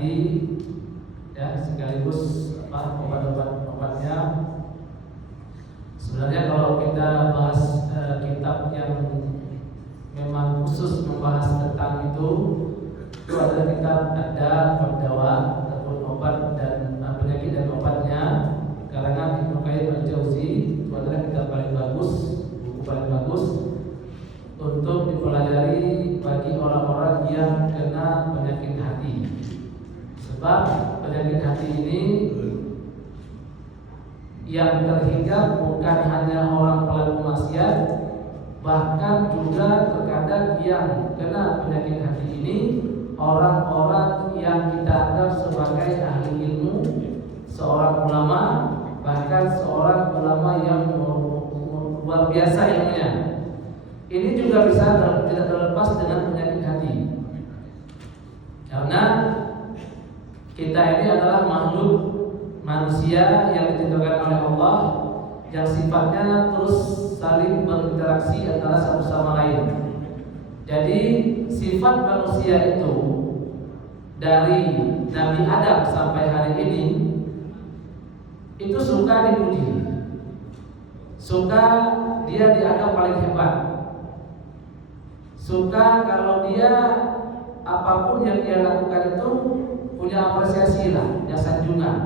hati, ya, sekaligus obat-obatnya. Sebenarnya kalau kita bahas kitab yang memang khusus membahas tentang itu adalah kitab Ad-Dawa ataupun obat dan penyakit dan obatnya karangan Ibnu Qayyim Al-Jauzi. Itu adalah kitab paling bagus, buku paling bagus untuk dipelajari bagi orang-orang yang kena penyakit hati. Sebab penyakit hati ini yang terhingga bukan hanya orang pelaku maksiat, bahkan juga terkadang yang kena penyakit hati ini orang-orang yang kita anggap sebagai ahli ilmu, seorang ulama, bahkan seorang ulama yang luar biasa ilmunya. Ini juga bisa tidak terlepas dengan penyakit hati, karena kita ini adalah makhluk manusia yang diciptakan oleh Allah, yang sifatnya terus saling berinteraksi antara satu sama lain. Jadi sifat manusia itu dari Nabi Adam sampai hari ini itu suka dipuji, suka dia dianggap paling hebat, suka kalau dia apapun yang dia lakukan itu punya apresiasi lah, punya sanjungan.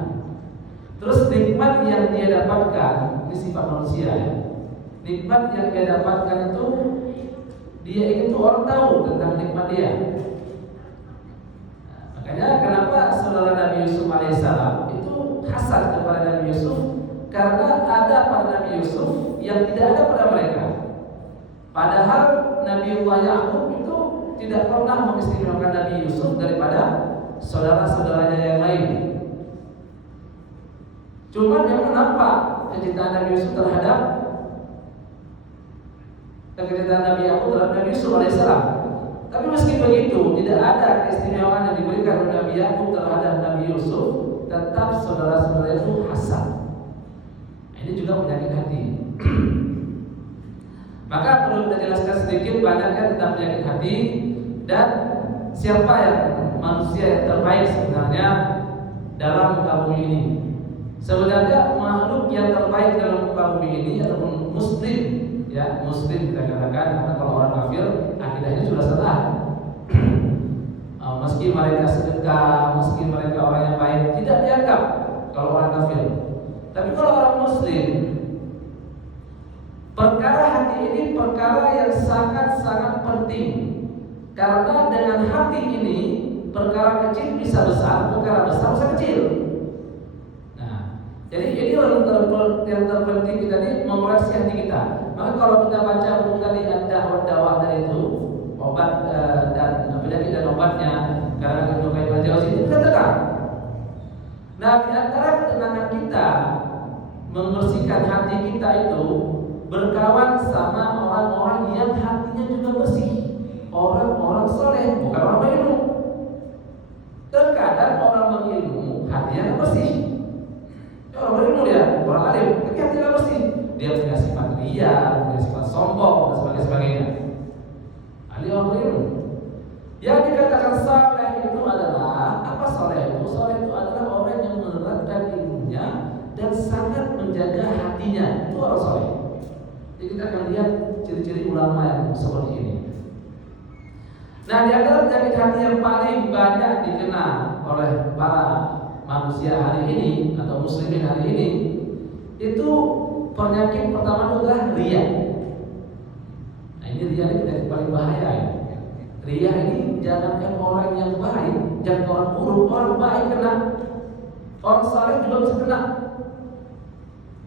Terus nikmat yang dia dapatkan, ini sifat manusia ya. Nikmat yang dia dapatkan itu dia ingin tuh orang tahu tentang nikmat dia. Makanya kenapa saudara Nabi Yusuf alaihissalam itu hasad kepada Nabi Yusuf, karena ada pada Nabi Yusuf yang tidak ada pada mereka. Padahal Nabiullah Yakub itu tidak pernah mengistimewakan Nabi Yusuf daripada saudara-saudaranya yang lain. Cuma yang nampak kecintaan Nabi Yusuf terhadap kecintaan Nabi Yakub terhadap Nabi Yusuf alaihissalam. Tapi meski begitu, tidak ada keistimewaan yang diberikan oleh Nabi Yakub terhadap Nabi Yusuf, tetap saudara-saudara itu hasad. Ini juga penyakit hati. Maka perlu kita jelaskan sedikit banyaknya tentang penyakit hati dan siapa yang manusia yang terbaik sebenarnya dalam muka bumi ini. Sebenarnya makhluk yang terbaik dalam muka bumi ini ataupun muslim, ya muslim kita katakan, karena kalau orang kafir akidahnya sudah salah. Meski mereka sedekah, meski mereka orang yang baik, tidak dianggap kalau orang kafir. Tapi kalau orang muslim, perkara hati ini perkara yang sangat-sangat penting, karena dengan hati ini perkara kecil bisa besar, perkara besar bisa kecil. Jadi ini yang terpenting kita ini mengoreksi hati kita. Maka kalau kita baca buku tadi Ad-Dawa dari itu obat dan penyakit dan obatnya karena Ibnu Qayyim Al-Jauzi itu katakan. Nah, di antara ketenangan kita membersihkan hati kita itu berkawan sama orang-orang yang hatinya juga bersih, orang-orang soleh, bukan orang berilmu. Terkadang orang berilmu hatinya bersih. Orang berilmu dia, orang alim, tapi hatinya bersih. Dia punya sifat ria, punya sifat sombong dan sebagainya. Ahli orang berilmu. Yang dikatakan saleh itu adalah apa? Saleh itu adalah orang yang menerapkan ilmunya dan sangat menjaga hatinya. Itu orang saleh. Jadi kita akan lihat ciri-ciri ulama yang seperti ini. Nah, di antara penyakit hati yang paling banyak dikenal oleh para manusia hari ini atau muslimin hari ini, itu penyakit pertama itu adalah ria. Nah, ini ria ini penyakit paling bahaya ya. Ria ini jangankan orang yang baik, jangan orang buruk, orang baik kena, orang saleh juga bisa kena.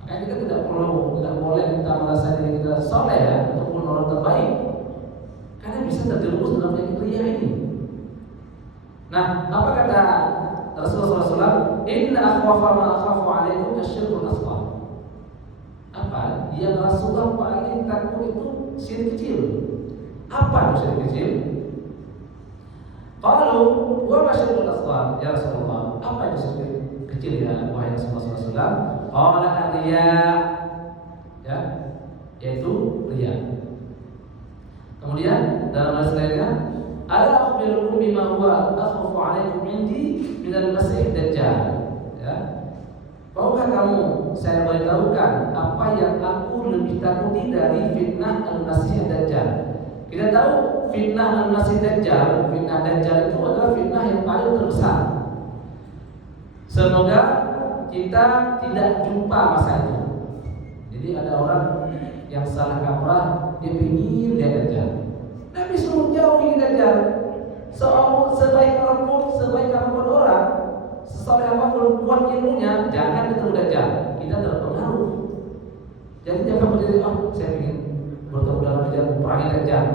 Makanya kita tidak boleh kita merasa diri kita saleh ya, ataupun orang terbaik, karena bisa terjerumus dalam penyakit ria ini. Nah, apa kata Rasulullah SAW? Inna akhwafa ma akhafu alaikum asyirkul asghar. Apa? Yang Rasulullah paling takut itu syirik kecil. Apa itu syirik kecil? Qalu wa ma syirkul asghar ya Rasulullah. Apa itu syirik kecil ya wahai Rasulullah SAW? Qala ar-riya, ya, yaitu riya. Kemudian dalam hadis lainnya, ala akhbirukum bima huwa akhwafu alaikum indi memberitahukan apa yang aku lebih takuti dari fitnah Al-Masih Dajjal. Kita tahu fitnah Al-Masih Dajjal, fitnah Dajjal itu adalah fitnah yang paling terbesar. Semoga kita tidak jumpa masa itu. Jadi ada orang yang salah kaprah, dia ingin lihat Dajjal. Nabi suruh jauhi Dajjal. Sebaik apapun orang, sesoleh apapun kuat ilmunya, jangan ketemu Dajjal. Kita terpengaruh. Jadi jangan berdiri, saya ingin bertemu dengan Dajjal, perangi Dajjal.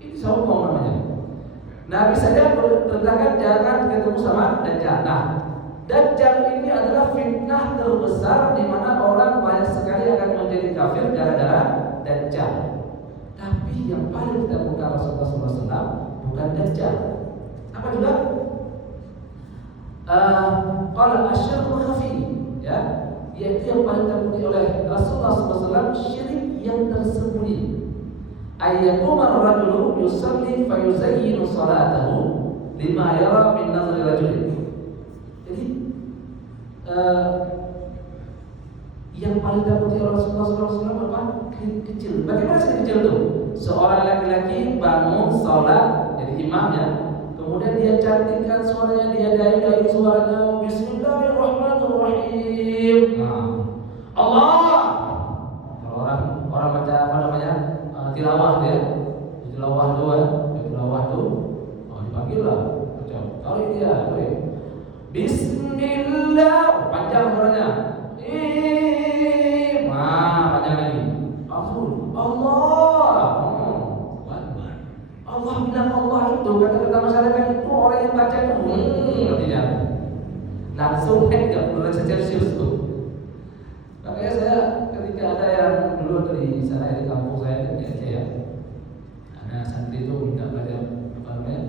Ini sombong namanya. Nabi saja perintahkan jangan ketemu sama Dajjal. Nah, Dajjal ini adalah fitnah terbesar di mana orang banyak sekali akan menjadi kafir gara-gara Dajjal. Tapi yang paling ditemukan Rasulullah SAW bukan Dajjal. Apa juga? Qala asyirul khafi, ya, yaitu yang paling ditakuti oleh Rasulullah SAW, syirik yang tersembunyi. Ayyakumar rajulu yusalli fayuzayyinu salatahu lima yara min nazri rajulin. Jadi yang paling ditakuti oleh Rasulullah SAW apa? Kecil. Bagaimana sih kecil itu? Seorang laki-laki bangun sholat jadi imamnya, kemudian dia cantikkan suaranya, dia dayu-dayu suaranya, Bismillahirrahmanirrahim. Allah. Kalau orang baca apa namanya tilawah dia, tilawah tuh, dipanggil lah. Kalau dia, Bismillah, panjang suaranya. Panjang lagi. Allah bilang Allah itu, kata-kata masyarakat itu orang yang baca itu artinya langsung nggak perlu Celsius tuh. Makanya saya ketika ada yang dulu dari sana di kampung saya di Aceh ya, ada santri itu minta belajar apa namanya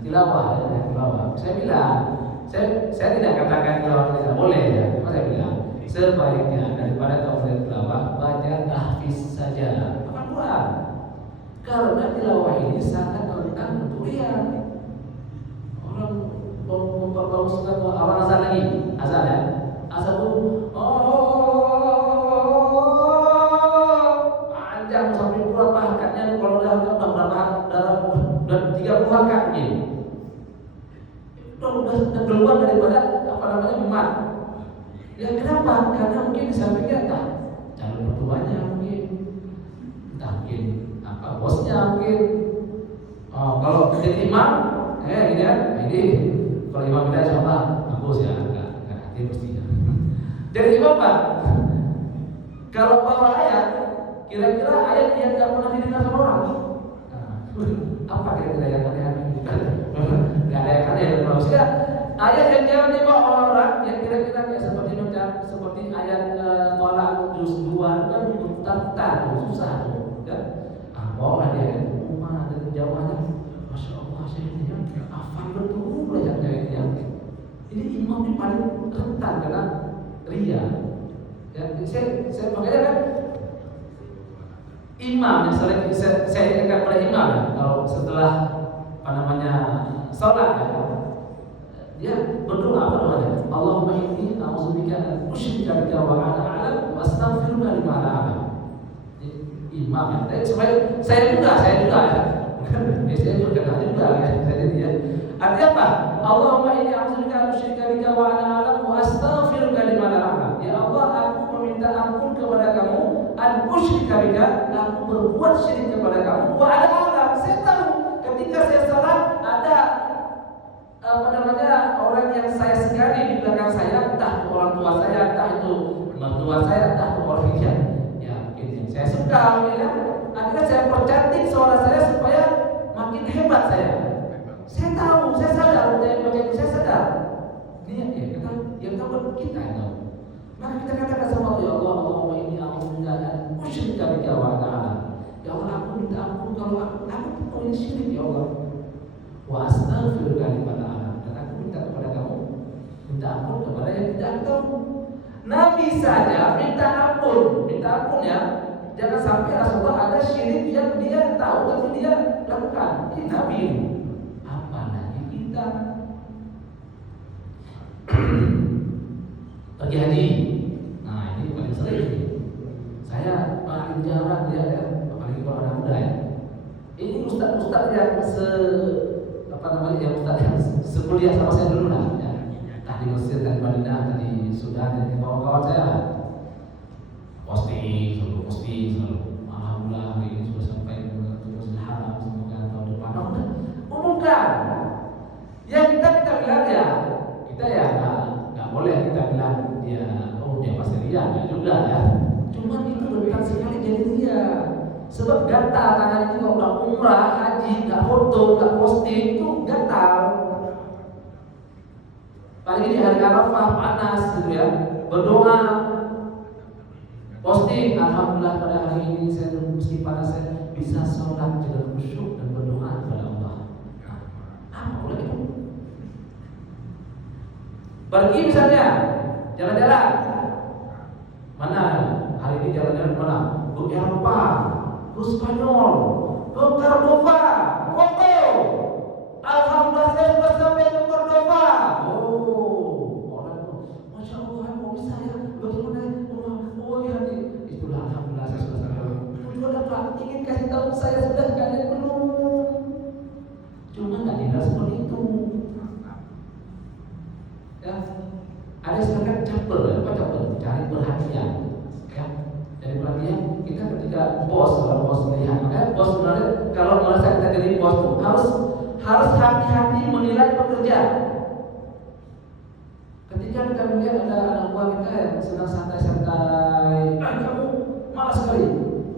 tilawah. Saya bilang, saya tidak katakan tilawah tidak boleh ya, cuma saya bilang sebaiknya daripada tahu tilawah baca tahfiz saja, Al-Quran. Karena tilawah ini sangat rentan untuk riya. Orang memperbauskan orang azan lagi, azan ya, azan tuh panjang sampai berapa hakatnya kalau udah berapa 30 hakat ini. Udah keluar daripada apa namanya umat. Ya kenapa? Karena mungkin di sampingnya entah calon mertuanya mungkin bosnya mungkin. Kalau jadi imam, ini kan, kalau imam kita insyaallah bagus ya, enggak hati mestinya. Jadi imam Pak, kalau bawa ayat, kira-kira ayat yang nggak pernah didengar sama orang, apa kira-kira yang aneh-aneh? Nggak ada yang aneh dari manusia. Ayat yang jangan dibawa orang, yang kira-kira kayak seperti ayat Tolak juz 2 kan tentang susah tuh, ya. Bawalah dia rumah dari jauhannya, Masya Allah saya ini ya, hafal betul ayat-ayatnya. Ini imam ini paling rentan karena ria. Ya, saya makanya kan imam yang saya ingatkan pada imam ya, kalau setelah apa namanya sholat ya, dia berdoa apa doanya? Allahumma inni a'udzubika an usyrika bika wa ana a'lam wa astaghfiruka lima la a'lam. Imam ya, supaya saya juga ya. Saya juga kenal juga ya. Jadi dia artinya apa? Allahumma inni a'udzubika an usyrika bika wa ana a'lam wa astaghfiruka lima la a'lam. Ya Allah, aku meminta ampun kepada kamu an usyrika bika, aku berbuat syirik kepada kamu wa ana a'lam. Saya tahu ketika saya salat ada apa namanya orang yang saya segani di belakang saya, entah itu orang tua saya, entah itu mertua saya, entah itu orang yang saya suka, ya. Akhirnya saya percantik suara saya supaya makin hebat saya. Saya tahu, saya sadar, saya sadar. Ini ya kita, yang tahu kita yang tahu. Maka kita katakan sama Allah, ya Allah, Allahumma inni a'udzubika an usyrika bika wa ana a'lam. Ya Allah, aku minta ampun kalau aku punya syirik, ya Allah. Wa astaghfiruka lima la a'lam. Dan aku minta kepada kamu, minta ampun kepada yang tidak tahu. Nabi saja minta ampun ya. Jangan sampai Rasulullah ada syirik yang dia tahu tapi dia lakukan. Ini Nabi, apalagi kita. Pergi haji. Nah ustaz yang yang ustaz yang sekuliah sama saya dulu lah ya. Entah di Mesir, di Madinah, di Sudan, di kawan-kawan saya posting selalu alhamdulillah hari ini sudah sampai ke Masjidil Haram, semoga tahun depan umumkan. Yang kita bilang ya kita ya nggak boleh kita bilang dia pasti ria, nggak juga ya. Cuma itu dekat sekali jadi dia. Sebab gatal tangan ini kalau udah umrah, haji, nggak foto, nggak posting itu gatal. Apalagi di hari Arafah panas gitu ya. Berdoa, posting, alhamdulillah pada hari ini saya meski panas saya bisa sholat dengan khusyuk dan berdoa kepada Allah. Apa boleh itu? Pergi misalnya, jalan-jalan. Mana hari ini jalan-jalan mana? Ke Eropa, ke Spanyol, ke Cordova, Koko. Alhamdulillah saya sudah sampai ke Cordova. Orang masya Allah, kok bisa ya? Bagaimana? Ya itulah alhamdulillah saya sudah sampai. Tujuan apa? Ingin kasih tahu saya sudah kalian belum. Cuma nggak tidak seperti itu. Ya, ada istilah caper, apa caper? Cari perhatian. Ya, cari perhatian. Kita ketika kalau bos melihat, bos sebenarnya kalau merasa kita jadi bos tuh harus hati-hati menilai pekerja. Ketika kita melihat ada anak buah kita yang sedang santai-santai, kamu malas sekali,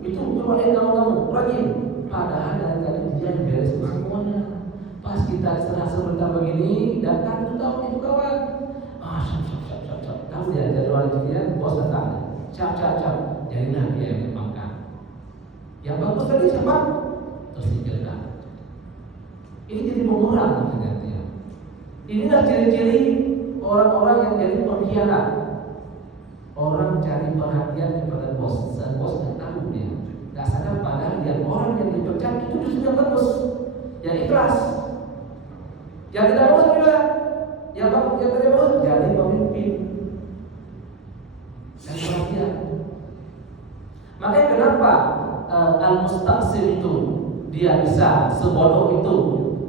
itu coba lihat kamu rajin. Padahal dari tadi dia yang beres semuanya. Pas kita istirahat sebentar begini, datang itu tahu itu kawan. Siap. Kamu ya jadwal dia, bos datang. Siap. Jadilah dia yang makan. Yang bagus tadi siapa? Tersingkirkan. Ini jadi pengurang ternyata. Inilah ciri-ciri orang-orang yang jadi pengkhianat. Orang cari perhatian kepada bos, dan bos nggak tahu dia, nggak sadar padahal dia orang yang dipecat itu justru yang bagus, yang ikhlas. Yang tidak bagus juga, yang tidak bagus jadi pemimpin. Dan perhatian. Makanya kenapa Al-Mustaqsim itu dia bisa sebodoh itu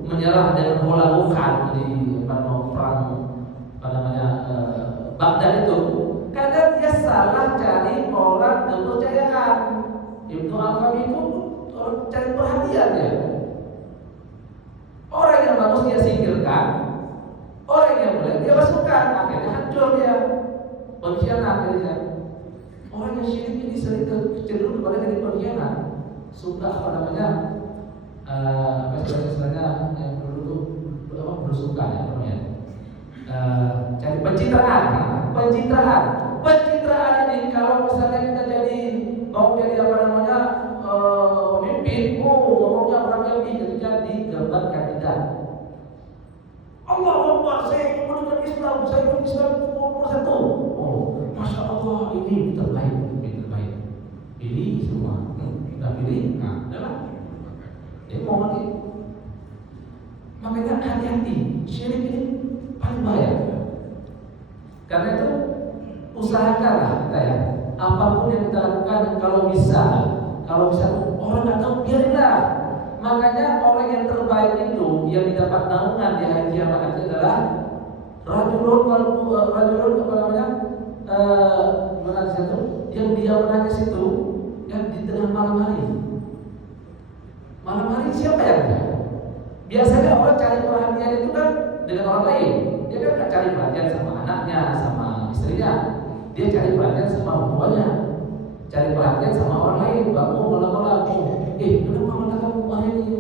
menyerah dengan holalukan di perang Baghdad itu, karena dia salah cari orang kepercayaan. Ibnu Al-Farabi itu orang cari perhatian ya. Orang yang bagus dia singkirkan, orang yang jelek dia masukkan, akhirnya hancur dia, pengkhianat dia. Orang yang syirik ini sering cenderung kepada jadi pengkhianat, suka istilahnya yang dulu berusukan ya namanya. Cari pencitraan ini kalau misalnya kita mau jadi pemimpin, ngomongnya orang lebih ketika di debat kandidat. Allah Akbar, saya ikut dengan Islam, saya ikut Islam 100%. Masya Allah, ini terbaik. Pilih semua, kita pilih, adalah dia mau mati. Makanya hati-hati, syirik ini paling bahaya. Karena itu usahakanlah kita ya, apapun yang kita lakukan kalau bisa orang nggak tahu biarlah. Makanya orang yang terbaik itu yang didapat naungan di hari kiamat itu adalah rajulun yang dia menangis itu yang di tengah malam hari. Malam hari siapa yang ada? Biasanya orang cari perhatian itu kan dengan orang lain. Dia kan gak cari perhatian sama anaknya, sama istrinya. Dia cari perhatian sama ortuanya, cari perhatian sama orang lain. Bangun malam-malam, kenapa mata kamu hari ini?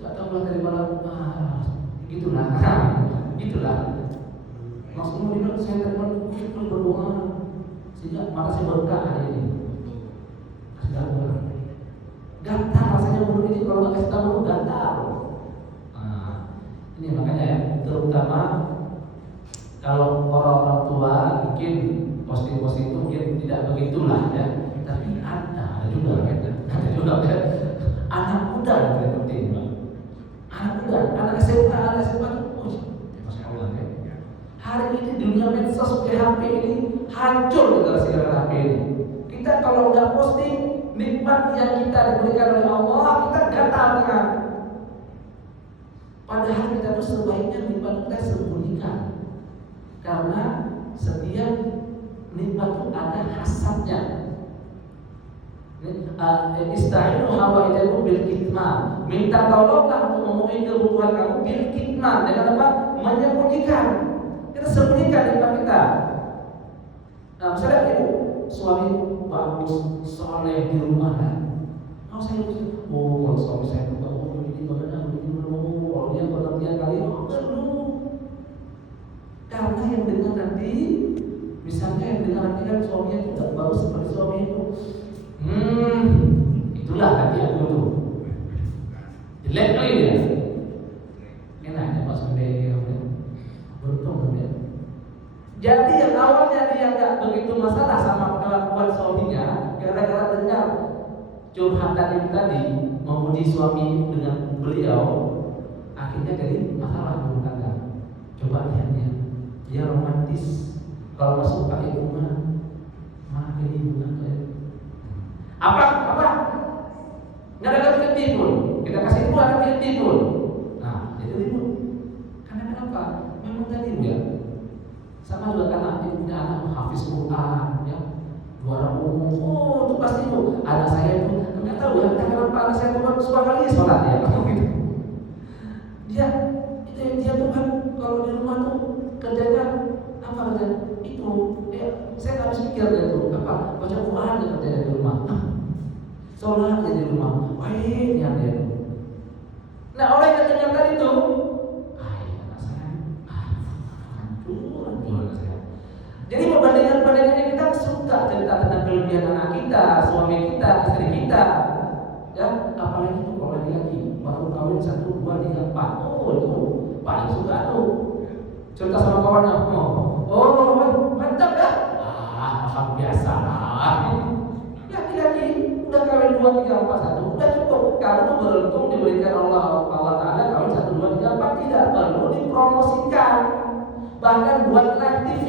Gak tahu lah dari malam. Gitulah. Maksudnya dia saya tadi malam berdoa sehingga mata saya berkah hari ini. Gatal rasanya mulut ini kalau nggak kasih tahu gatal. Ini makanya ya, terutama kalau orang tua bikin posting itu mungkin tidak begitulah ya, tapi ada juga anak muda yang penting, anak muda, anak SMA Masya Allah ya. Hari ini dunia medsos HP ini hancur gara-gara HP ini. Kita kalau nggak posting nikmat yang kita diberikan oleh Allah, kita gatal dengan Padahal kita tuh sebaiknya nikmat kita sembunyikan, karena setiap nikmat itu ada hasadnya. Ista'inu hawaijakum bil kitman, minta tolonglah untuk memenuhi kebutuhan kamu bil kitman, dengan apa? Menyembunyikan. Kita sembunyikan nikmat kita. Nah, misalnya ibu, suami bagus, soleh di rumah kan. Kalau saya kalau suami saya itu begini kalau dia pengertian kali perlu. Karena yang dengar nanti, misalnya yang dengar nanti kan suaminya itu tidak bagus seperti suami itu. Itulah hati aku tuh. Jelek kali dia. Enaknya Pak Sunday beruntung dia. Jadi yang awalnya dia nggak begitu masalah sama kelakuan suaminya, gara-gara dengar curhatan itu tadi, memuji suami dengan beliau, akhirnya jadi masalah rumah tangga. Coba lihat dia romantis. Kalau masuk pakai bunga, ini bunga apa? Nggak ada kata timbul. Kita kasih bunga kan timbul. Nah, jadi ribut. Karena kenapa? Memang tadi ya. Sama juga karena dia punya anak hafiz Quran, ya, juara umum. Oh, itu pasti itu. Anak saya itu nggak tahu ya. Kenapa anak saya itu suka kali sholat ya, gitu. Dia tuh kan kalau di rumah tuh kerjanya apa kerja itu? Saya nggak habis pikir dia tuh apa baca Quran dia kerja di rumah. Sholat dia di rumah. Baik dia tuh. Nah, orang yang dengar tadi tuh, anak saya, hancur anak saya. Jadi perbandingan-perbandingannya kita suka cerita tentang kelebihan anak kita, suami kita, istri kita, ya. Apalagi itu kalau lagi baru kawin 1, 2, 3, 4. Oh, itu paling suka tuh. Cerita sama kawannya, mantap ya. Alhamdulillah biasa lah. Laki-laki udah kawin 2, 3, 4, 1 udah cukup. Kamu tuh beruntung diberikan Allah Ta'ala kawin 1, 2, 3, 4, tidak perlu dipromosikan. Bahkan buat live TV.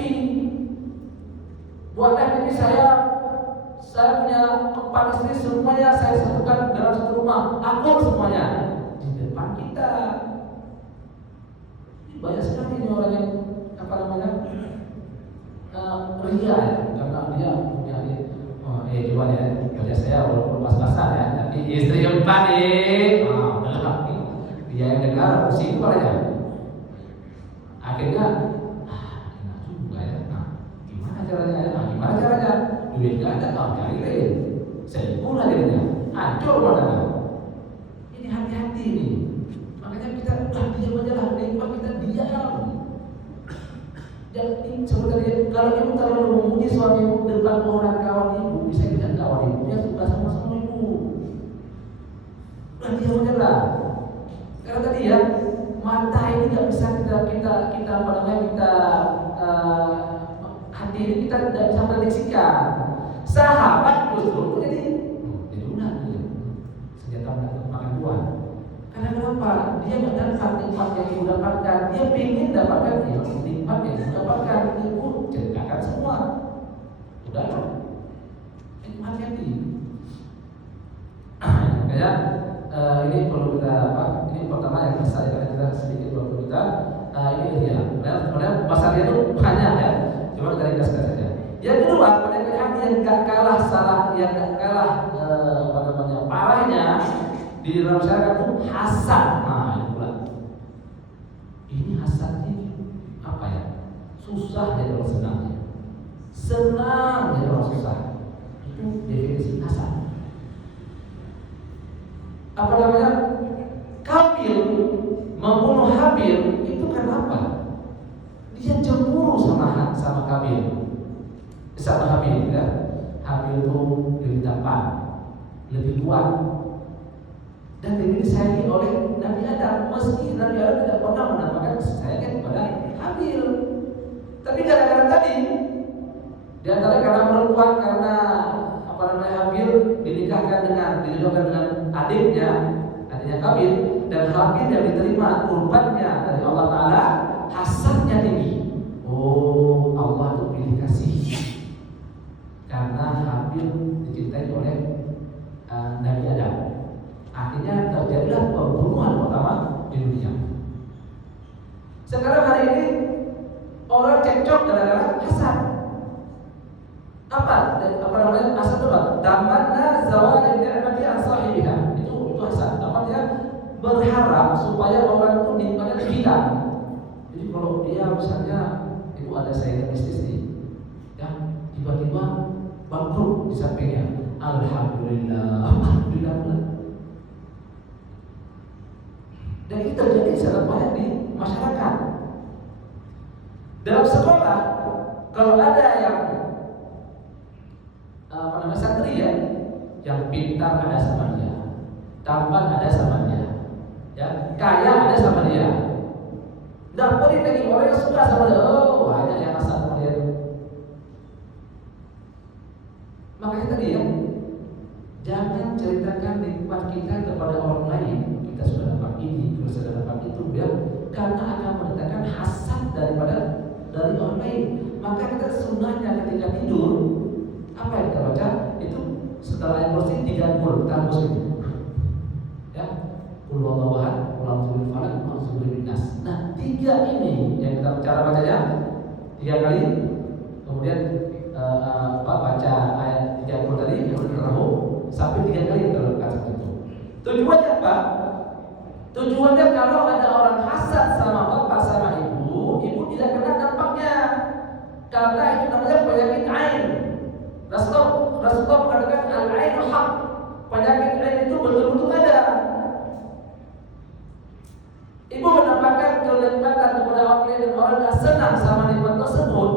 Buat live TV saya punya 4 istri, semuanya saya satukan dalam satu rumah, akur semuanya di depan kita. Banyak sekali ini orang yang apa namanya ria ya, karena dia punya coba ya kerja saya walaupun pas-pasan ya, tapi istri yang panik, dia yang dengar pusing kepalanya. Akhirnya enak juga ya. Gimana caranya? Duit nggak ada, cari lain. Selingkuh lah jadinya, hancur padahal. Ini hati-hati nih. Makanya kita diam aja lah, nikmat kita diam. Jadi sebenarnya kalau ibu terlalu memuji suami ibu depan orang kawan ibu, bisa kita kawan ibu yang suka sama ibu. Diam aja lah. Karena tadi ya, mata ini nggak bisa kita apa namanya hati ini kita tidak bisa prediksikan. Sahabat justru jadi udah dia senjata makan buah. Karena kenapa? Dia nggak dapat nikmat yang ibu dapatkan. Dia ingin dapatkan nikmat yang ibu dapatkan. Ibu ceritakan semua. Udahlah, nikmatnya di. Makanya ini perlu kita apa? Ini pertama yang besar karena kita sedikit waktu kita. Ini dia. Kemudian pasarnya itu banyak ya. Cuma kita ringkaskan saja. Yang kedua, penyakit yang gak kalah salah, yang gak kalah parahnya di dalam masyarakat itu hasad. Nah, ini pula. Ini hasad ini apa ya? Susah jadi orang senang. Senang jadi orang susah. Itu definisi hasad. Apa namanya? Kabil membunuh Habil itu kenapa? Dia cemburu sama Kabil. Sama Habil ya. Habil itu lebih tampan, lebih kuat, dan lebih disayangi oleh Nabi Adam. Meski Nabi Adam tidak pernah menampakkan kesayangan kepada Habil, tapi gara-gara tadi di antara karena perempuan, karena apa namanya Habil dijodohkan dengan adiknya Kabil, dan Habil yang diterima kurbannya dari Allah Taala, hasadnya tinggi. Oh, Allah tuh pilih kasih. Karena Habil dicintai oleh Nabi Adam, akhirnya terjadilah pembunuhan pertama di dunia. Sekarang hari ini orang cekcok gara-gara hasad. Apa namanya hasad itu? Tamanna zawal ni'mati an sahibiha. Itu hasad. Apa dia berharap supaya orang itu nikmatnya hilang. Jadi kalau dia misalnya itu ada saingan bisnis nih, ya tiba-tiba bangkrut di sampingnya, alhamdulillah. Dan ini terjadi sangat banyak di masyarakat. Dalam sekolah, kalau ada yang santri ya, yang pintar ada sama dia, tampan ada sama dia, ya kaya ada sama dia. Nggak boleh lagi orang yang suka sama dia. Oh, banyak yang asal sama dia. Makanya tadi ya, jangan ceritakan nikmat kita kepada orang lain. Kita sudah dapat ini, kita sudah dapat itu, ya, karena akan mendatangkan hasad dari orang lain. Maka kita sunnahnya ketika tidur, apa yang kita baca itu setelah ayat kursi 30 kita muslim, ya, qul huwallahu ahad, qul a'udzu birabbil falaq, qul a'udzu birabbin nas. Nah, 3 ini yang kita cara bacanya 3 kali, kemudian baca ayat 30 tadi yang berlaku sampai 3 kali kita lakukan seperti itu. Tujuannya apa? Tujuannya kalau ada orang hasad sama bapak sama ibu tidak kena dampaknya, karena itu namanya penyakit ain. Rasulullah mengatakan al-ainu haq. Penyakit ain itu betul-betul ada. Ibu mendapatkan kenikmatan kepada orang lain dan orang yang senang sama nikmat tersebut.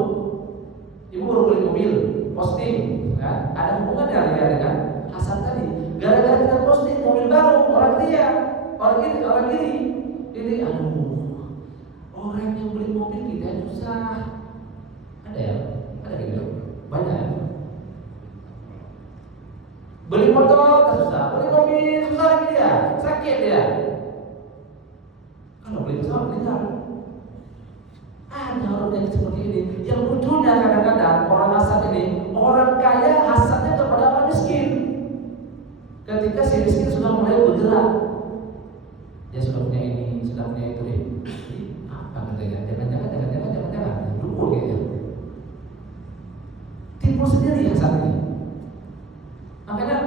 Ibu baru beli mobil, posting, ya, ada hubungannya dengan hasad tadi. Gara-gara kita posting mobil baru, orang lihat, orang ini, aduh, orang yang beli mobil kita susah. Ada ya? Ada gitu? Banyak ya? Beli motor susah, beli mobil susah lagi dia, sakit dia. Kalau beli pesawat tinggal. Ada orang yang seperti ini. Yang lucunya kadang-kadang orang hasad ini, orang kaya hasadnya kepada orang miskin. Ketika si miskin sudah mulai bergerak, dia sudah punya ini, sudah punya itu deh. Apa katanya? Jangan, dukul kayaknya. Tipu sendiri hasad ini. Makanya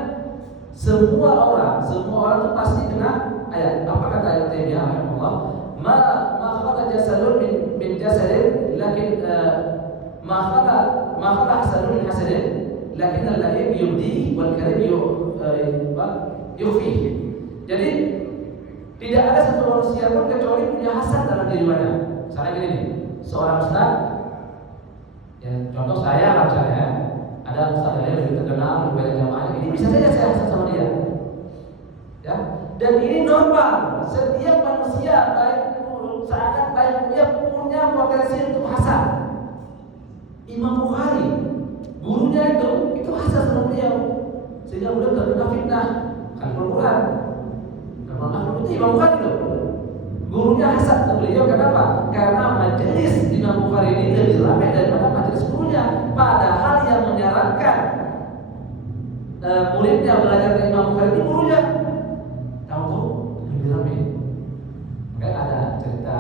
semua orang itu pasti kena ayat. Apa kata ayat Taimiyah rahimahullah? Ma khala jasadun min jasadin, lakin ma khala hasadun min hasadin, lakin al-laim yubdi wal karim yukhfi. Jadi tidak ada satu manusia pun kecuali punya hasad dalam kehidupannya. Misalnya gini nih, seorang ustaz, ya, contoh saya misalnya, ada ustaz yang lebih terkenal, lebih banyak jamaah, ini bisa saja saya hasad sama dia, ya. Dan ini normal. Setiap manusia sangat baik punya potensi untuk hasad. Imam Bukhari, gurunya itu hasad sama beliau, sehingga beliau terkena fitnah. Al-Quran, itu Imam Bukhari loh. Gurunya hasad sama beliau, kenapa? Karena majelis Imam Bukhari ini lebih ramai daripada majelis gurunya. Padahal yang menyarankan muridnya belajar dari Imam Bukhari ini gurunya. Tahu lebih ramai. Makanya ada cerita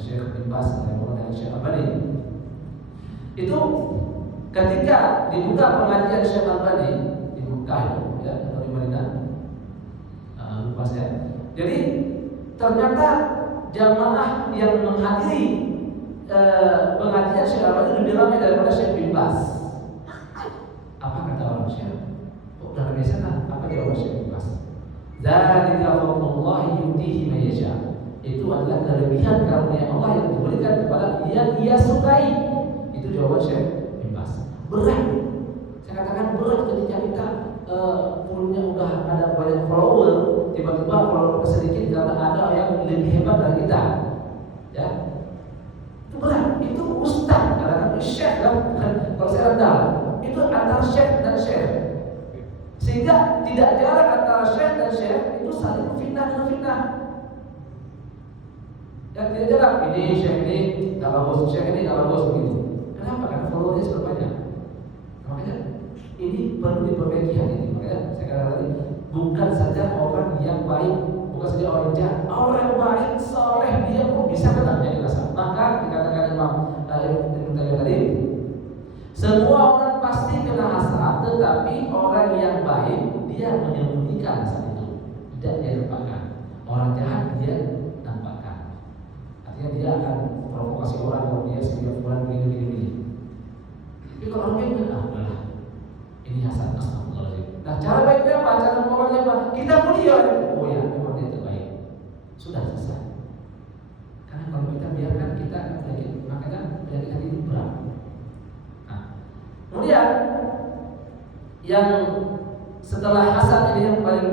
Syekh bin Baz dan Syekh Albani. Itu ketika dibuka pengajian Syekh Albani di Mekah itu, ya, atau di Madinah, lupa saya. Jadi ternyata jamaah yang menghadiri pengajian Syekh Albani lebih ramai daripada Syekh bin Baz. Apa kata orang Syekh? Kok udah ramai sana? Apa jawaban Syekh bin Baz? Dzalika fadlullahi yutihi man yasha. Itu adalah kelebihan karunia Allah yang diberikan kepada yang Ia sukai. Itu jawaban Syekh bin Baz. Berat. Saya katakan berat ketika kita punya udah ada banyak follower, tiba-tiba follower sedikit karena ada yang lebih hebat dari kita, ya. Itu berat. Itu ustaz, karena syekh kan. Kalau saya rendah, itu antara syekh dan syekh. Sehingga tidak jarang antara syekh dan syekh itu saling fitnah dan fitnah. Dan tidak jarang ini syekh ini nggak bagus, syekh ini nggak bagus begitu. Kenapa? Karena followernya sudah banyak. Makanya ini perlu diperbaiki hati ini. Makanya saya katakan tadi, bukan saja orang yang baik bukan saja orang yang jahat, orang baik, soleh, dia pun bisa kena penyakit hasad. Maka dikatakan Imam Ibnu Taimiyah tadi, semua orang pasti kena hasad, tetapi orang yang baik dia menyembunyikan hasad itu, tidak dia nampakkan. Orang jahat dia nampakkan. Artinya dia akan provokasi orang kalau dia setiap bulan begini. Tapi kalau orang baik udahlah, ini hasad, astagfirullahaladzim. Nah, cara baiknya apa? Cara membawaannya apa? Kita mulia. Oh ya, memang dia terbaik. Sudah selesai. Karena kalau kita biarkan, kita akan penyakit. Makanya penyakit hati itu berat. Nah, kemudian yang setelah hasad ini yang paling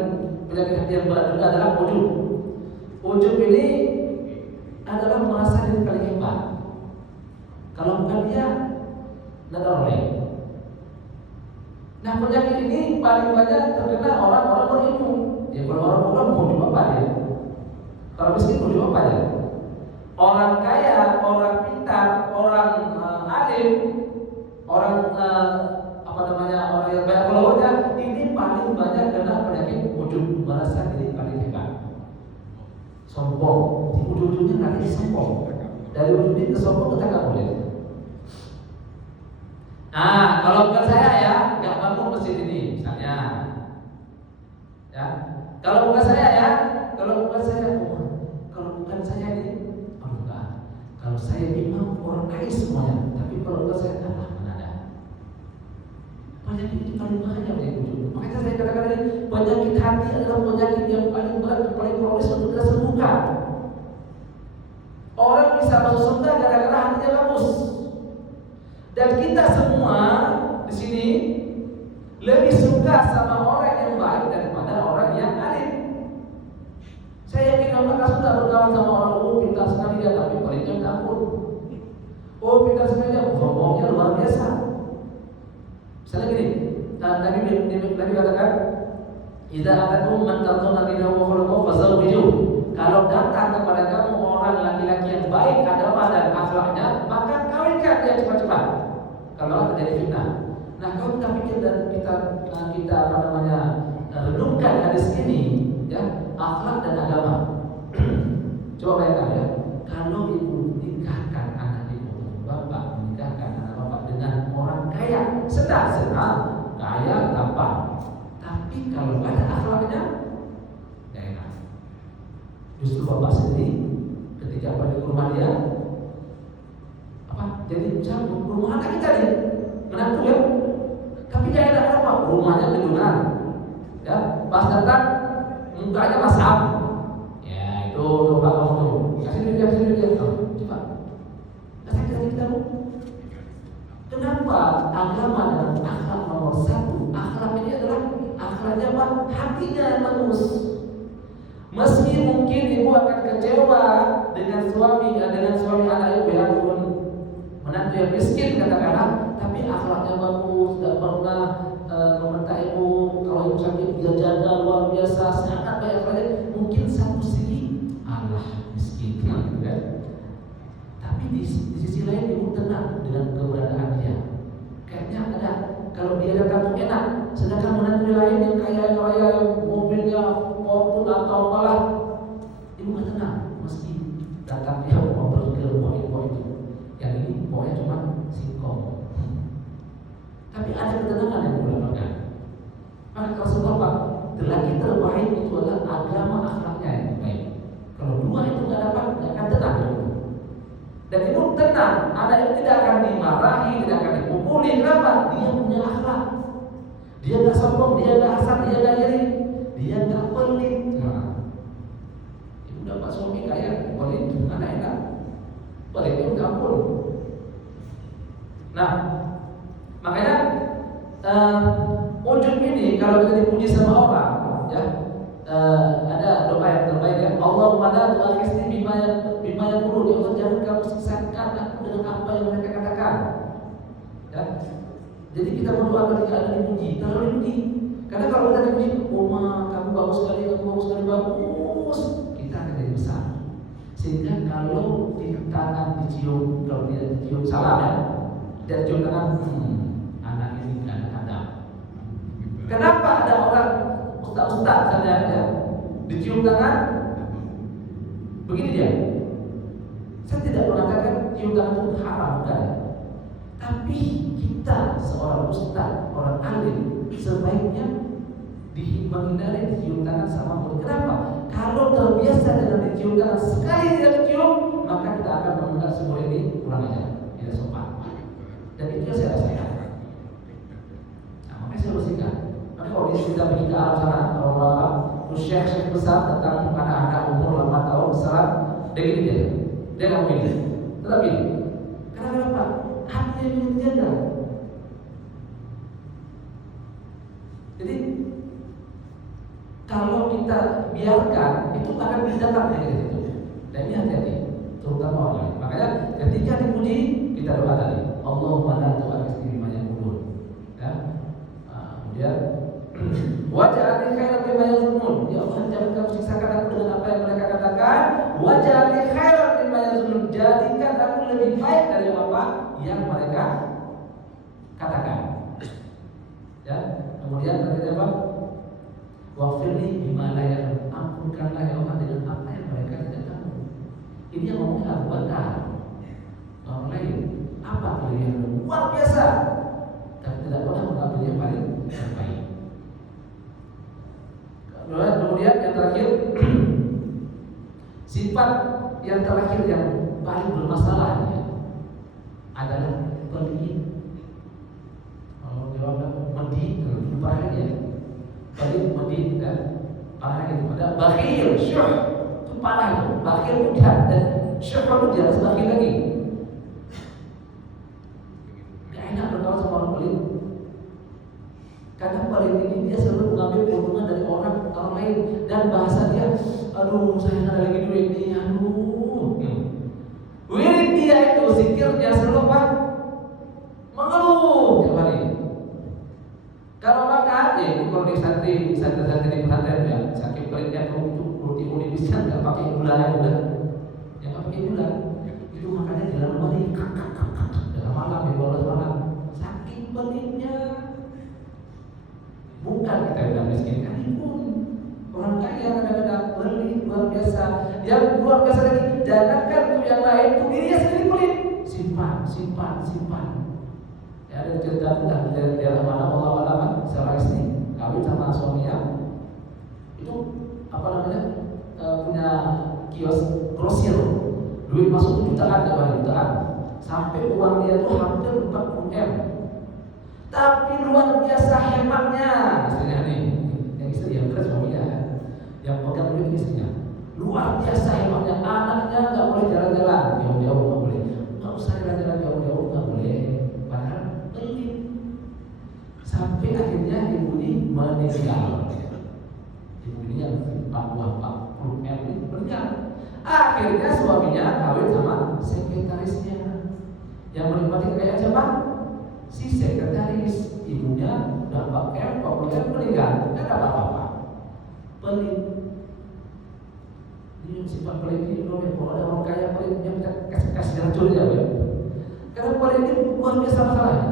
penyakit hati yang berat juga adalah ujub. Ujub ini adalah merasa diri paling hebat. Kalau bukan dia, tidak ada orang lain. Nah, penyakit ini paling banyak terkena orang-orang berilmu. Ya, kalau orang bodoh mau di apa dia? Kalau miskin mau di apa dia? Orang kaya, orang pintar, orang alim, orang orang yang banyak followernya, ini paling banyak kena penyakit ujub, merasa diri paling hebat. Sombong, di ujung-ujungnya nanti sombong. Dari ujung ini ke sombong kita nggak boleh. Nah, kalau bukan saya ya, nggak bangun masjid ini, misalnya. Ya, kalau bukan saya ya, kalau bukan saya ini, enggak. Kalau saya imam orang kaya semuanya, tapi kalau bukan saya, mana ada. Penyakit itu paling banyak dari ujung. Makanya saya katakan ini, penyakit hati adalah penyakit yang paling berat, paling kronis untuk kita sembuhkan. Orang bisa masuk surga gara-gara hatinya bagus. Dan kita semua di sini lebih suka sama orang yang baik daripada orang yang alim. Saya yakin orang sudah berkawan sama orang pintar sekali dia, tapi palingnya minta ampun. Pintar sekali dia, sombongnya luar biasa. Misalnya gini, Nabi katakan, "Idza atakum man tardawna dinahu wa khuluquhu fazawwijuh." Kalau datang kepada kamu orang laki-laki yang baik agama dan akhlaknya, maka kawinkan dia cepat-cepat. Kalau terjadi fitnah. Nah, kalau kita pikir dan kita renungkan hadis ini, ya, akhlak dan agama. Coba bayangkan ya, kalau ibu nikahkan anak ibu, bapak menikahkan anak bapak dengan orang kaya, senang, kaya, tampan. Tapi kalau ada akhlaknya, gak enak. Justru bapak sendiri ketika pergi ke rumah dia, jadi misalnya rumah anak kita nih, menantu ya, tapi gak enak apa? Rumahnya gedungan, ya, pas datang mukanya masam, ya itu coba kamu tuh, kasih duit dia, coba, kasih kita bu. Kenapa agama dan akhlak nomor satu? Akhlak ini adalah akhlaknya apa? Hatinya yang bagus. Meski mungkin ibu akan kecewa dengan suami anak ibu ya, menantu yang miskin katakanlah, tapi akhlaknya bagus, tidak pernah meminta ibu kalau ibu sakit dia jaga luar biasa, sangat baik akhlaknya. Mungkin satu segi Allah miskin, kan? Tapi di sisi lain ibu tenang dengan keberadaan dia. Kayaknya ada kalau dia datang enak, sedangkan menantu lain yang kaya raya, mobilnya maupun atau malah ibu nggak tenang, meski datang dia mau pergi ke rumah itu. Yang ini pokoknya cuma singkong. Tapi ada ketenangan yang didapatkan. Maka Rasulullah Pak, lelaki terbaik itu adalah agama akhlaknya yang baik. Kalau dua itu nggak dapat, nggak akan tenang. Dan ibu tenang, anak itu tidak akan dimarahi, tidak akan dipukuli. Kenapa? Dia punya akhlak. Dia nggak sombong, dia nggak hasad, dia nggak iri, dia nggak pelit. Ibu dapat suami kaya, pelit, anak enak. Baliknya minta ampun. Nah, makanya ujub ini kalau kita dipuji sama orang, ya, ada doa yang terbaik ya. Allahumma la tu'akhidni bima yaqulun. Ya Allah, jangan kamu siksakan aku dengan apa yang mereka katakan. Ya. Jadi kita berdoa ketika ada dipuji, terlalu dipuji. Karena kalau kita dipuji, kamu bagus sekali, bagus, kita akan jadi besar. Sehingga kalau di tangan dicium, kalau tidak dicium salam ya, tidak dicium tangan, anak ini kan ada. Kenapa ada orang ustaz misalnya ya, dicium tangan. Begini dia. Saya tidak mengatakan cium tangan itu haram, bukan ya? Tapi kita seorang ustaz, orang alim, sebaiknya menghindari cium tangan sama mulut. Kenapa? Kalau terbiasa dengan dicium tangan, sekali tidak dicium, maka kita akan menganggap semua ini kurang ajar, tidak sopan. Dan itu yang saya rasakan. Nah, makanya saya bersihkan. Maka kalau kita pergi ke Arab sana, orang-orang syekh besar tentang anak-anak umur 8 tahun besar, dia gini dia nggak begini, tetap gini. Karena kenapa? Hatinya ingin dijaga. Jadi kalau kita biarkan, itu akan datang dari situ. Dan ini hati-hati, terutama orang lain. Makanya ketika dipuji, kita doa tadi, Allahumma la tu'akhidhni bima yaqulun. Ya. Kemudian waj'alni khairan mimma yazunnun. Ya Allah, jangan kamu siksakan aku dengan apa yang mereka katakan. Waj'alni khairan mimma yazunnun. Jadikan aku lebih baik dari apa yang mereka katakan. Ya. Kemudian tadi apa? Wafirli bima la ya'lamun. Ampunkanlah ya Allah dengan apa yang mereka tidak tahu. Ini yang ngomongnya Abu Bakar. Orang lain, apa kelebihan luar biasa, tapi tidak pernah mengambil yang paling terbaik. Kemudian yang terakhir, sifat yang terakhir yang paling bermasalah adalah pelit. Kalau jawabnya medit, lupa ya. Pelit, medit, dan parah gitu. Ada bakhil, syuh, itu parah itu. Bakhil itu jahat dan syuh itu di atas bakhil lagi. Gak enak berkawan sama orang pelit. Karena pelit ini dia selalu mengambil keuntungan dari orang lain dan bahasa dia, aduh saya nggak ada lagi duit nih, aduh. Wirid dia itu zikirnya selalu apa? Mengeluh tiap hari. Kalau makan, kalau di santri di pesantren ya, sakit perutnya tuh roti bisa nggak pakai gula ya udah, yang nggak pakai gula itu makannya di dalam hari, dalam malam di bolos malam, sakit perutnya. Bukan kita bilang miskin, kali pun orang kaya kadang-kadang pelit luar biasa. Yang luar biasa lagi, jangankan untuk yang lain, untuk dirinya sendiri pelit. Simpan. Ya, ada cerita tentang di daerah mana Allah seorang istri kawin sama suaminya itu punya kios grosir, duit masuk jutaan tiap hari, jutaan, sampai uang dia tuh hampir 40 M. Tapi luar biasa hematnya istrinya nih, yang istri yang beres suaminya, yang pegang duit istrinya. Luar biasa hematnya, anaknya nggak boleh jalan-jalan jauh-jauh, nggak boleh, nggak usah jalan-jalan jauh-jauh, nggak boleh. Sampai akhirnya ibu ini meninggal. Ibu ini yang 40 M ini meninggal. Akhirnya suaminya kawin sama sekretarisnya. Yang menikmati kekayaan siapa? Si sekretaris. Ibunya dapat M, 40 M meninggal. Tidak dapat apa-apa. Pelit. Ini sifat pelit ini kalau ada orang kaya pelitnya kita kasih racun ya. Karena pelit ini luar biasa masalahnya.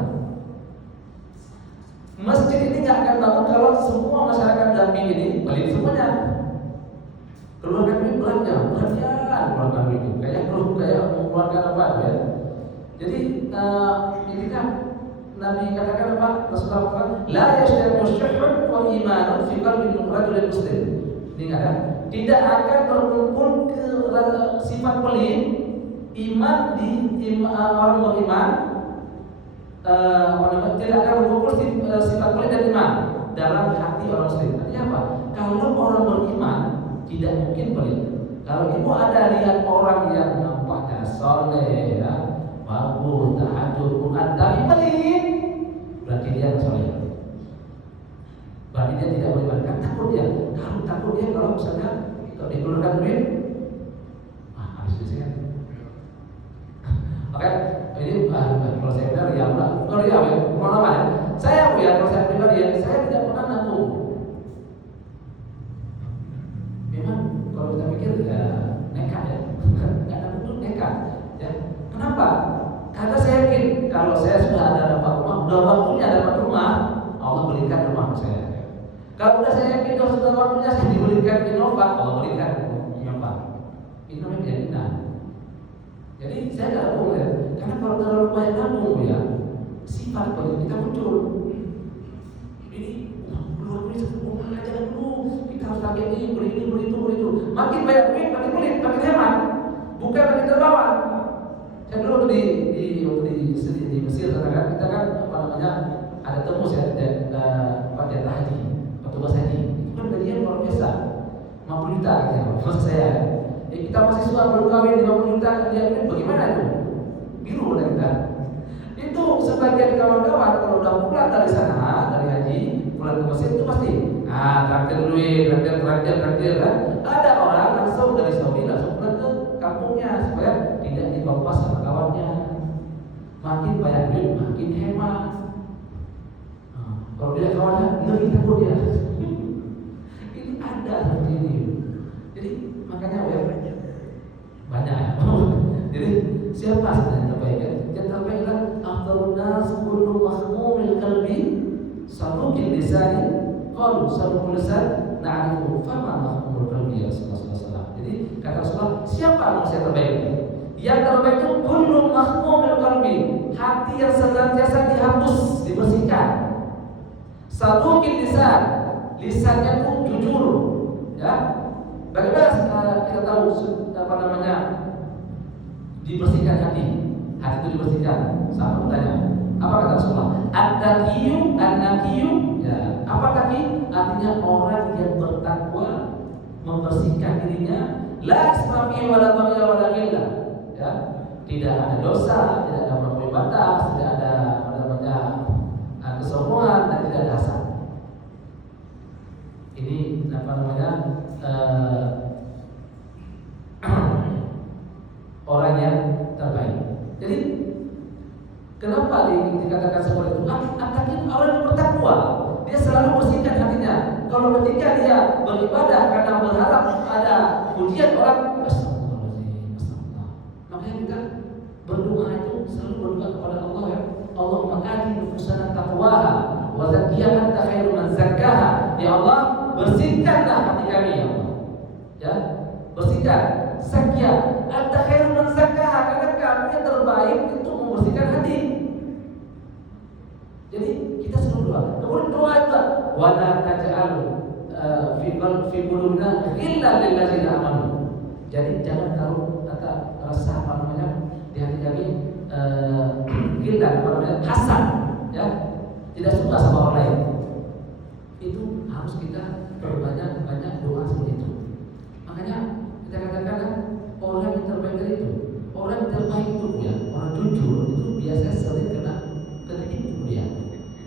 Masjid ini nggak akan bangun kalau semua masyarakat Jambi ini pelit semuanya. Keluarga duit belanja, keluarga duit kayak mengeluarkan apa ya. Jadi ketika Nabi katakan apa? Rasulullah katakan, la yashtamu syuhun wa imanun fi qalbi rajulin muslim. Ini ada. Tidak akan berkumpul ke sifat pelit, iman di orang beriman. Tidak akan berkumpul sifat pelit dan iman dalam hati orang muslim. Artinya apa? Kalau orang beriman tidak mungkin pelit. Kalau ibu ada lihat orang yang nampaknya soleh, ya, bagus, tahajud, Quran, tapi pelit, berarti dia soleh. Berarti dia tidak beriman. Kan takut dia. Kalau takut dia kalau misalnya dikeluarkan duit, habis di sini. Oke. Ini kalau saya bilang ya udah, kalau dia pengalaman ya. Saya kalau saya pribadi ya, saya tidak pernah nabung. Memang kalau kita pikir ya nekat ya, nggak nabung itu nekat. Ya, kenapa? Karena saya yakin kalau saya sudah ada dapat rumah, udah waktunya dapat rumah, Allah berikan rumah saya. Kalau udah saya yakin sudah waktunya saya diberikan Innova, Allah berikan Innova. Ini namanya keyakinan. Jadi saya nggak bohong ya, karena kalau terlalu banyak nabung ya, sifat pada kita muncul. Ini keluar duit sebulan aja dulu, kita harus pakai ini, beli itu. Makin banyak duit, makin pelit, makin hemat, bukan makin terbawa. Saya dulu di Mesir kan kita kan apa namanya ada tembus ya, pada haji, petugas haji, itu kan gajinya luar biasa, 50 juta ya, maksud saya. Kita mahasiswa baru kawin 50 juta, dia ini bagaimana itu? Biru lah kita. Itu sebagian kawan-kawan kalau udah pulang dari sana, dari haji, pulang ke Mesir itu pasti traktir duit, traktir kan. Ada orang langsung dari Saudi langsung pulang ke kampungnya supaya tidak dibompas sama kawannya. Makin banyak duit, makin hemat. Kalau dia kawannya, ngeri takut dia. Ini ada seperti ini. Jadi makanya banyak ya. Jadi siapa sebenarnya terbaik ya? Yang terbaik adalah afdalun nas kullu mahmumil qalbi saduqil lisani qalu saduqul lisan na'rifu fama mahmumul qalbi ya Rasulullah SAW. Jadi kata Rasulullah, siapa manusia terbaik? Yang terbaik itu kullu mahmumil qalbi, hati yang senantiasa dihapus, dibersihkan. Saduqil lisan, lisannya itu jujur, ya. Bagaimana kita tahu apa namanya dibersihkan hati? Hati itu dibersihkan. Sama bertanya, apa kata Rasulullah? At-taqiyyu, an-naqiyyu, ya. Apa taqi? Artinya orang yang bertakwa, membersihkan dirinya, la isma fi wala baghy wala ghilla, ya. Tidak ada dosa, tidak ada melampaui batas, tidak ada apa namanya kesombongan dan tidak ada hasad. Ini apa namanya? Orang yang terbaik. Jadi kenapa dikatakan seperti itu? Atakin orang yang bertakwa, dia selalu bersihkan hatinya. Kalau ketika dia beribadah karena berharap ada pujian orang, astagfirullah. Makanya kita berdoa itu selalu berdoa kepada Allah ya. Allahumma ati nufusana taqwaha wa zakkiha anta khairu man zakkaha. Ya Allah, bersihkanlah hati kami ya Allah. Ya, bersihkan. Zakkiha anta khairu man zakkaha, karena kamu yang terbaik untuk membersihkan hati. Jadi kita selalu doa. Kemudian doa juga wa la taj'al fi qulubina ghillan lil ladzina amanu. Jadi jangan taruh rasa apa namanya di hati kami ghillan, apa namanya hasad, ya. Tidak suka sama orang lain. Itu harus kita banyak doa seperti itu. Makanya kita katakan orang yang terbaik itu, orang yang terbaik itu ya, orang jujur itu biasanya sering kena tipu dia.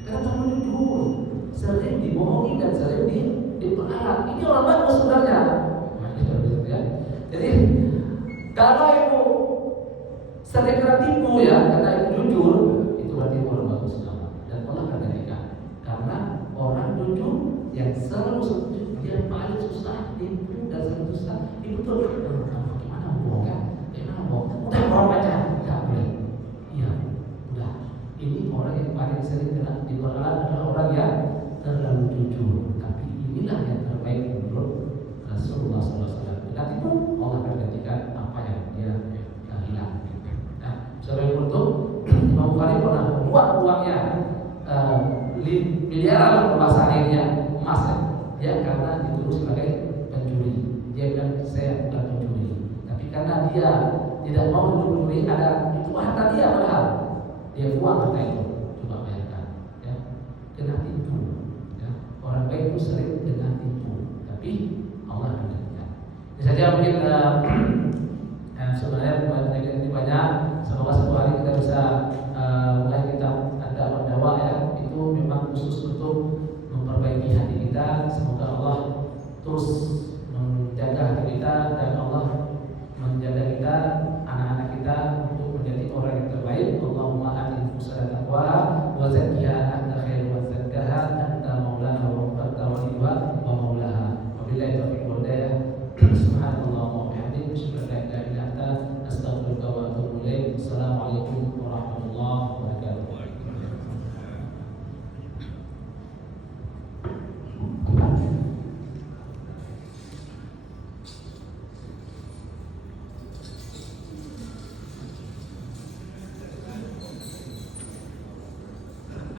Karena terlalu jujur, sering dibohongi dan sering diperalat. Ini orang bagus sebenarnya. Ya. Jadi kalau itu sering kena tipu ya, karena itu jujur, itu berarti orang bagus dan Allah akan gantikan. Karena orang jujur yang selalu dia paling susah tipu dan selalu susah itu tuh gimana bohong ya? Gimana bohong? Udah bohong aja, nggak boleh. Iya, udah. Ini orang yang paling sering kena diperalat adalah orang yang terlalu jujur. Tapi inilah yang terbaik menurut Rasulullah SAW. Dan itu Allah akan gantikan apa yang dia hilang. Nah, sebagai bentuk Imam Bukhari pernah membuat uangnya miliaran bahasa akhirnya emas ya. Dia karena dituduh sebagai pencuri. Dia bilang saya bukan pencuri. Tapi karena dia tidak mau mencuri, ada itu harta dia padahal dia buang harta itu. Coba bayangkan, ya, kena tipu. Ya. Orang baik itu sering kena tipu, tapi Allah akan gantikan. Ini saja mungkin